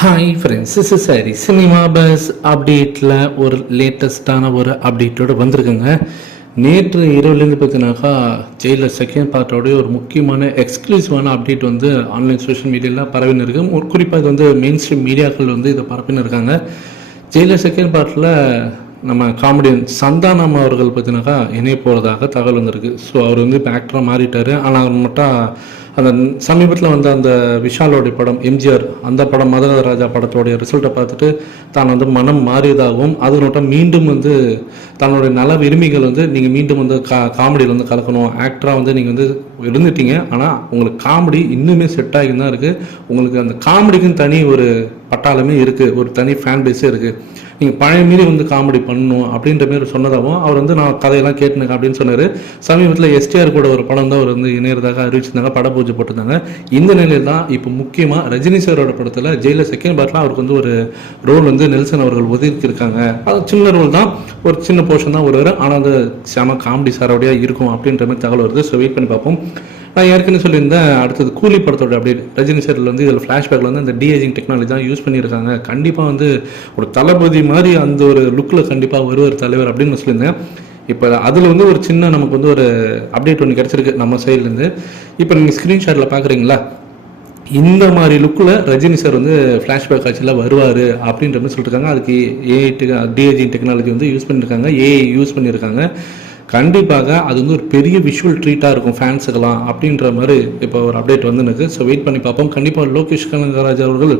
Hi friends is sorry cinema buzz அப்டேட்டில் ஒரு லேட்டஸ்ட்டான ஒரு அப்டேட்டோடு வந்திருக்குங்க. நேற்று இரவுலேருந்து பார்த்தீங்கன்னாக்கா ஜெயிலர் செகண்ட் பார்ட்டோடைய ஒரு முக்கியமான எக்ஸ்க்ளூசிவான அப்டேட் வந்து ஆன்லைன் சோஷியல் மீடியாவில் பரவின்னு இருக்கு. குறிப்பாக இது வந்து மெயின் ஸ்ட்ரீம் மீடியாக்கள் வந்து இதை பரப்பின்னு இருக்காங்க. ஜெயிலர் செகண்ட் பார்ட்டில் நம்ம காமெடியன் சந்தானம் அவர்கள் பார்த்தீங்கன்னாக்கா இணைய போகிறதாக தகவல் வந்திருக்கு. ஸோ அவர் வந்து இப்போ ஆக்டராக மாறிட்டார். ஆனால் அவர் மட்டும் அந்த சமீபத்தில் வந்த அந்த விஷாலோடைய படம் எம்ஜிஆர் அந்த படம் மதகத ராஜா படத்தோடைய ரிசல்ட்டை பார்த்துட்டு தான் வந்து மனம் மாறியதாகவும் அது மட்டும் மீண்டும் வந்து தன்னுடைய நல விரும்பிகள் வந்து நீங்கள் மீண்டும் வந்து கா காமெடியில் வந்து கலக்கணும். ஆக்டராக வந்து நீங்கள் வந்து இருந்துட்டீங்க. ஆனால் உங்களுக்கு காமெடி இன்னுமே செட் ஆகி தான் இருக்குது உங்களுக்கு அந்த காமெடிக்குன்னு தனி ஒரு பட்டாளமே இருக்குது ஒரு தனி ஃபேன் பேஸே இருக்குது நீங்கள் பழைய மீறி வந்து காமெடி பண்ணணும் அப்படின்ற மாரி சொன்னதாகவும் அவர் வந்து நான் கதையெல்லாம் கேட்டுனேன் அப்படின்னு சொன்னார். சமீபத்தில் எஸ்டிஆர் கூட ஒரு படம் தான் அவர் வந்து இணையறதாக அறிவிச்சிருந்தாங்க. பட பூஜை போட்டிருந்தாங்க இந்த நிலையில் தான் இப்போ முக்கியமாக ரஜினி சாரோட படத்தில் ஜெயிலில் செகண்ட் பார்ட்லாம் அவருக்கு வந்து ஒரு ரோல் வந்து நெல்சன் அவர்கள் ஒதுக்கியிருக்காங்க. அது சின்ன ரோல் தான். ஒரு சின்ன போர்ஷன் தான் வருவார். ஆனால் அது செம காமெடி சாரோடையா இருக்கும் அப்படின்ற மாதிரி தகவல் வருது. ஸோ வெயிட் பண்ணி பார்ப்போம். நான் ஏற்கனவே சொல்லியிருந்தேன் அடுத்தது கூலி படத்தோட அப்டேட் ரஜினி சாரில் வந்து இதில் ஃப்ளாஷ்பேக்கில் வந்து அந்த டிஏஜிங் டெக்னாலஜி தான் யூஸ் பண்ணியிருக்காங்க. கண்டிப்பாக வந்து ஒரு தளபதி மாதிரி அந்த ஒரு லுக்கில் கண்டிப்பாக வருவார் தலைவர் அப்படின்னு நான் சொல்லியிருந்தேன். இப்போ அதில் வந்து ஒரு சின்ன நமக்கு வந்து ஒரு அப்டேட் ஒன்று கிடச்சிருக்கு நம்ம சைட்லேருந்து இப்போ நீங்கள் ஸ்க்ரீன்ஷாட்டில் பார்க்குறீங்களா இந்த மாதிரி லுக்கில் ரஜினி சார் வந்து ஃப்ளாஷ்பேக் காட்சியில் வருவார் அப்படின்ற மாதிரி சொல்லியிருக்காங்க அதுக்கு ஏஐ டிஏஜி டெக்னாலஜி வந்து யூஸ் பண்ணியிருக்காங்க ஏஐ யூஸ் பண்ணியிருக்காங்க கண்டிப்பாக அது வந்து ஒரு பெரிய விஷுவல் ட்ரீட்டாக இருக்கும் ஃபேன்ஸுக்கெல்லாம் அப்படின்ற மாதிரி இப்போ ஒரு அப்டேட் வந்து எனக்கு ஸோ வெயிட் பண்ணி பார்ப்போம். கண்டிப்பாக லோகேஷ் கனகராஜ் அவர்கள்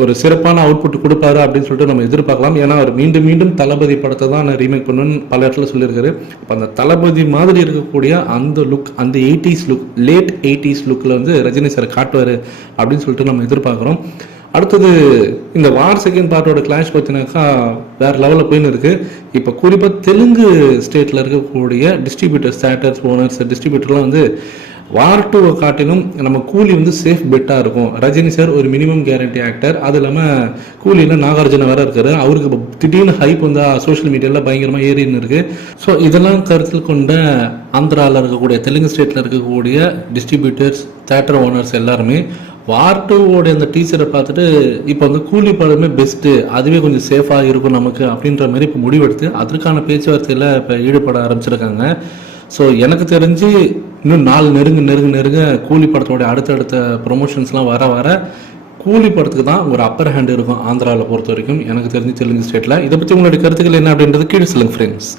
ஒரு சிறப்பான அவுட்புட் கொடுப்பாரு அப்படின்னு சொல்லிட்டு நம்ம எதிர்பார்க்கலாம். ஏன்னா அவர் மீண்டும் மீண்டும் தளபதி படத்தை தான் நான் ரீமேக் பண்ணுன்னு பல இடத்துல சொல்லியிருக்காரு. அப்போ அந்த தளபதி மாதிரி இருக்கக்கூடிய அந்த லுக் அந்த எயிட்டிஸ் லுக் லேட் எயிட்டிஸ் லுக்கில் வந்து ரஜினி சார் காட்டுவார் அப்படின்னு சொல்லிட்டு நம்ம எதிர்பார்க்குறோம். அடுத்தது இந்த வார் செகண்ட் பார்ட்டோட கிளாஷ் பார்த்தினாக்கா வேற லெவலில் போயின்னு இருக்கு. இப்போ குறிப்பாக தெலுங்கு ஸ்டேட்டில் இருக்கக்கூடிய டிஸ்ட்ரிபியூட்டர்ஸ் தேட்டர்ஸ் ஓனர்ஸ் டிஸ்ட்ரிபியூட்டர்லாம் வந்து வார் டூவை காட்டிலும் நம்ம கூலி வந்து சேஃப் பெட்டாக இருக்கும். ரஜினி சார் ஒரு மினிமம் கேரண்டி ஆக்டர் அது இல்லாமல் கூலியில் நாகார்ஜுன வேற இருக்காரு. அவருக்கு இப்போ திடீர்னு ஹைப் வந்து சோஷியல் மீடியாவில் பயங்கரமாக ஏறின்னு இருக்கு. ஸோ இதெல்லாம் கருத்தில் கொண்ட ஆந்திராவில் இருக்கக்கூடிய தெலுங்கு ஸ்டேட்டில் இருக்கக்கூடிய டிஸ்ட்ரிபியூட்டர்ஸ் தேட்டர் ஓனர்ஸ் எல்லாருமே வார் டூவோட அந்த டீச்சரை பார்த்துட்டு இப்போ வந்து கூலி படமே பெஸ்ட்டு அதுவே கொஞ்சம் சேஃபாக இருக்கும் நமக்கு அப்படின்ற மாதிரி இப்போ முடிவெடுத்து அதற்கான பேச்சுவார்த்தையில் இப்போ ஈடுபட ஆரம்பிச்சிருக்காங்க. ஸோ எனக்கு தெரிஞ்சு இன்னும் நாலு நெருங்க நெருங்க நெருங்க கூலி படத்தோட அடுத்தடுத்த ப்ரொமோஷன்ஸ்லாம் வர வர கூலி படத்துக்கு தான் ஒரு அப்பர் ஹேண்ட் இருக்கும் ஆந்திராவில் பொறுத்த வரைக்கும். எனக்கு தெரிஞ்சு தெலுங்கு ஸ்டேட்டில் இதை பற்றி உங்களுடைய கருத்துக்கள் என்ன அப்படின்றது கீழே சொல்லுங்க ஃப்ரெண்ட்ஸ்